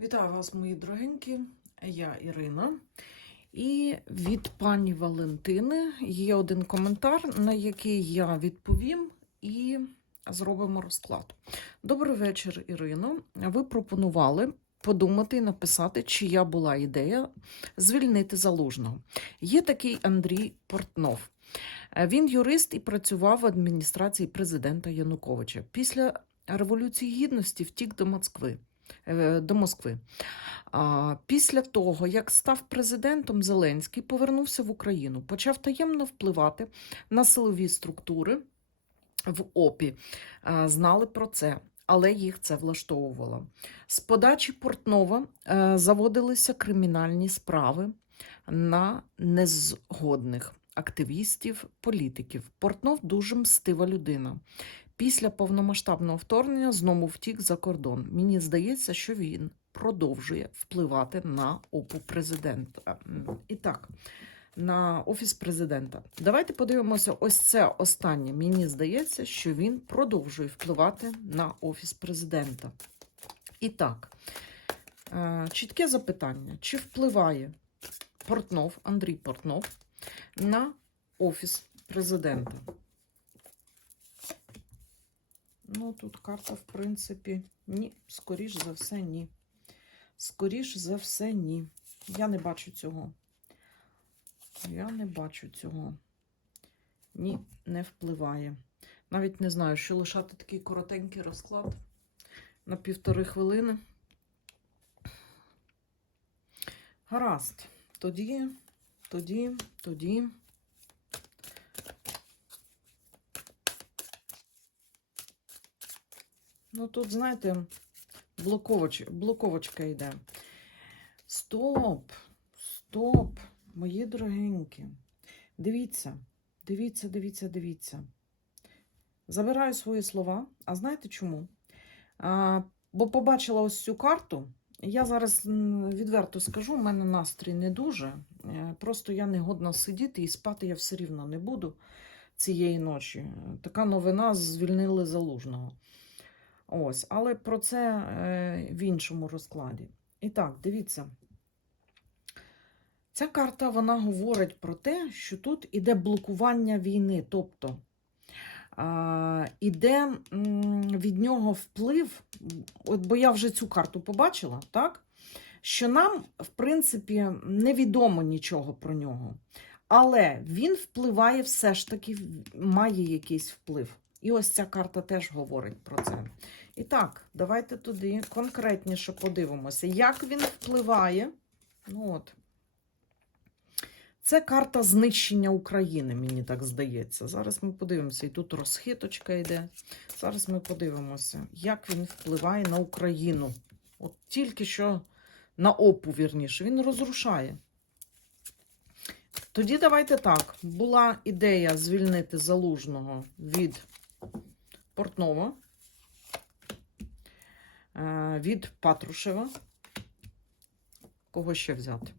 Вітаю вас, мої дорогенькі. Я Ірина. І від пані Валентини є один коментар, на який я відповім, і зробимо розклад. Добрий вечір, Ірино. Ви пропонували подумати і написати, чия була ідея звільнити залужного. Є такий Андрій Портнов. Він юрист і працював в адміністрації президента Януковича. Після Революції Гідності втік до Москви. Е, До Москви. Після того, як став президентом, Зеленський повернувся в Україну, почав таємно впливати на силові структури в ОПІ. Знали про це, але їх це влаштовувало. З подачі Портнова е, заводилися кримінальні справи на незгодних активістів, політиків. Портнов дуже мстива людина. Після повномасштабного вторгнення знову втік за кордон. Мені здається, що він продовжує впливати на опу президента. І так, на офіс президента. Давайте подивимося, ось це останнє. Мені здається, що він продовжує впливати на офіс президента. І так, е, чітке запитання: чи впливає Портнов, Андрій Портнов на офіс президента? Ну, тут карта, в принципі, ні. Скоріш за все, ні. Скоріш за все, ні. Я не бачу цього. Я не бачу цього. Ні, не впливає. Навіть не знаю, що лишати такий коротенький розклад на півтори хвилини. Гаразд. Тоді, тоді, тоді. Ну, тут, знаєте, блоковоч, блоковочка йде. Стоп, стоп, мої дорогенькі. Дивіться, дивіться, дивіться, дивіться. Забираю свої слова. А знаєте чому? А, бо побачила ось цю карту. Я зараз відверто скажу, у мене настрій не дуже. Е, Просто я не годна сидіти і спати я все рівно не буду цієї ночі. Така новина звільнили залужного. Ось, але про це е, в іншому розкладі. І так, дивіться. Ця карта вона говорить про те, що тут іде блокування війни, тобто іде від нього вплив, от бо я вже цю карту побачила, так? що нам, в принципі, невідомо нічого про нього. Але він впливає все ж таки, має якийсь вплив. І ось ця карта теж говорить про це. І так, давайте туди конкретніше подивимося, як він впливає. Ну от. Це карта знищення України, мені так здається. Зараз ми подивимося, і тут розхиточка йде. Зараз ми подивимося, як він впливає на Україну. От тільки що на опу, вірніше, він розрушає. Тоді давайте так. Була ідея звільнити залужного від Портнова, е, від Патрушева. Кого ще взяти?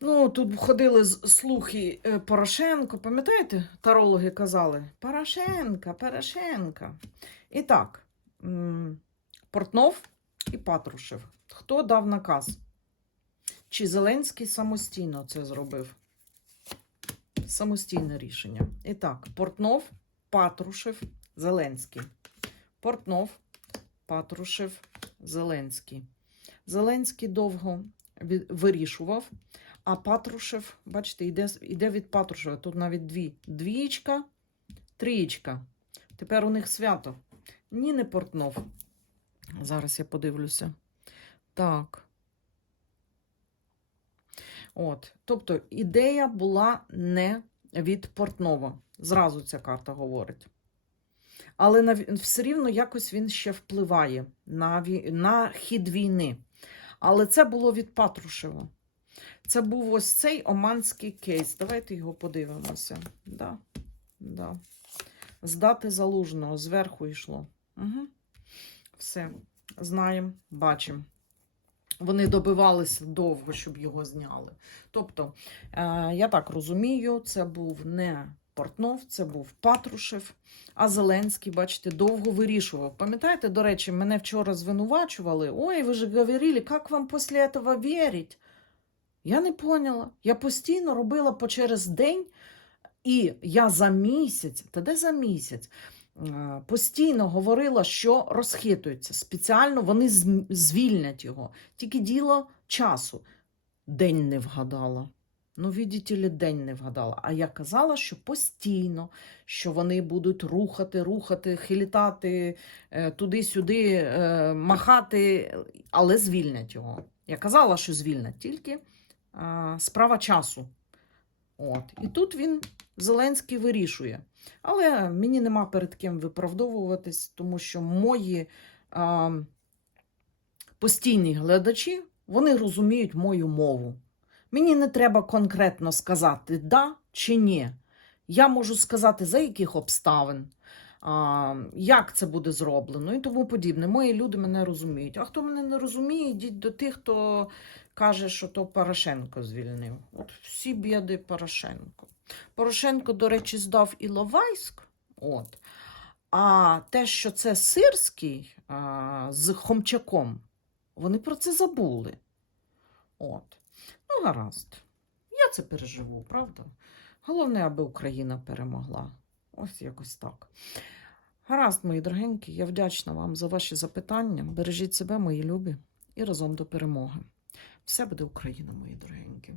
Ну, тут ходили слухи е, Порошенко, пам'ятаєте, тарологи казали Порошенка, Порошенка. І так, Портнов і Патрушев. Хто дав наказ? Чи Зеленський самостійно це зробив? Самостійне рішення. І так, Портнов, Патрушев, Зеленський. Портнов, Патрушев, Зеленський. Зеленський довго вирішував, а Патрушев, бачите, йде, йде від Патрушева. Тут навіть дві. Двієчка, трієчка. Тепер у них свято. Ні, не Портнов. Зараз я подивлюся. Так. От. Тобто ідея була не від Портнова. Зразу ця карта говорить. Але на, все рівно якось він ще впливає на, на хід війни. Але це було від Патрушева. Це був ось цей оманський кейс. Давайте його подивимося. Да. Да. Здати залужного, зверху йшло. Угу. Все, знаємо, бачимо. Вони добивалися довго, щоб його зняли. Тобто, е, я так розумію, це був не Портнов, це був Патрушев, а Зеленський, бачите, довго вирішував. Пам'ятаєте, до речі, мене вчора звинувачували. Ой, ви ж говорили, як вам після цього вірить? Я не поняла. Я постійно робила по через день, і я за місяць, та де за місяць, постійно говорила, що розхитується. Спеціально вони звільнять його. Тільки діло часу. День не вгадала. Ну, ли, день не вгадала. А я казала, що постійно, що вони будуть рухати, рухати, хилітати е, туди-сюди, е, махати, але звільнять його. Я казала, що звільнять, тільки е, справа часу. От. І тут він, Зеленський, вирішує. Але мені нема перед ким виправдовуватись, тому що мої а, постійні глядачі вони розуміють мою мову. Мені не треба конкретно сказати да чи ні. Я можу сказати, за яких обставин, а, як це буде зроблено і тому подібне. Мої люди мене розуміють. А хто мене не розуміє, йдіть до тих, хто каже, що то Порошенко звільнив. От всі біди Порошенко. Порошенко, до речі, здав Іловайськ. От. А те, що це Сирський а, з Хомчаком, вони про це забули. От. Ну, гаразд. Я це переживу, правда? Головне, аби Україна перемогла. Ось якось так. Гаразд, мої дорогенькі, я вдячна вам за ваші запитання. Бережіть себе, мої любі, і разом до перемоги. Все буде Україна, мої дорогенькі.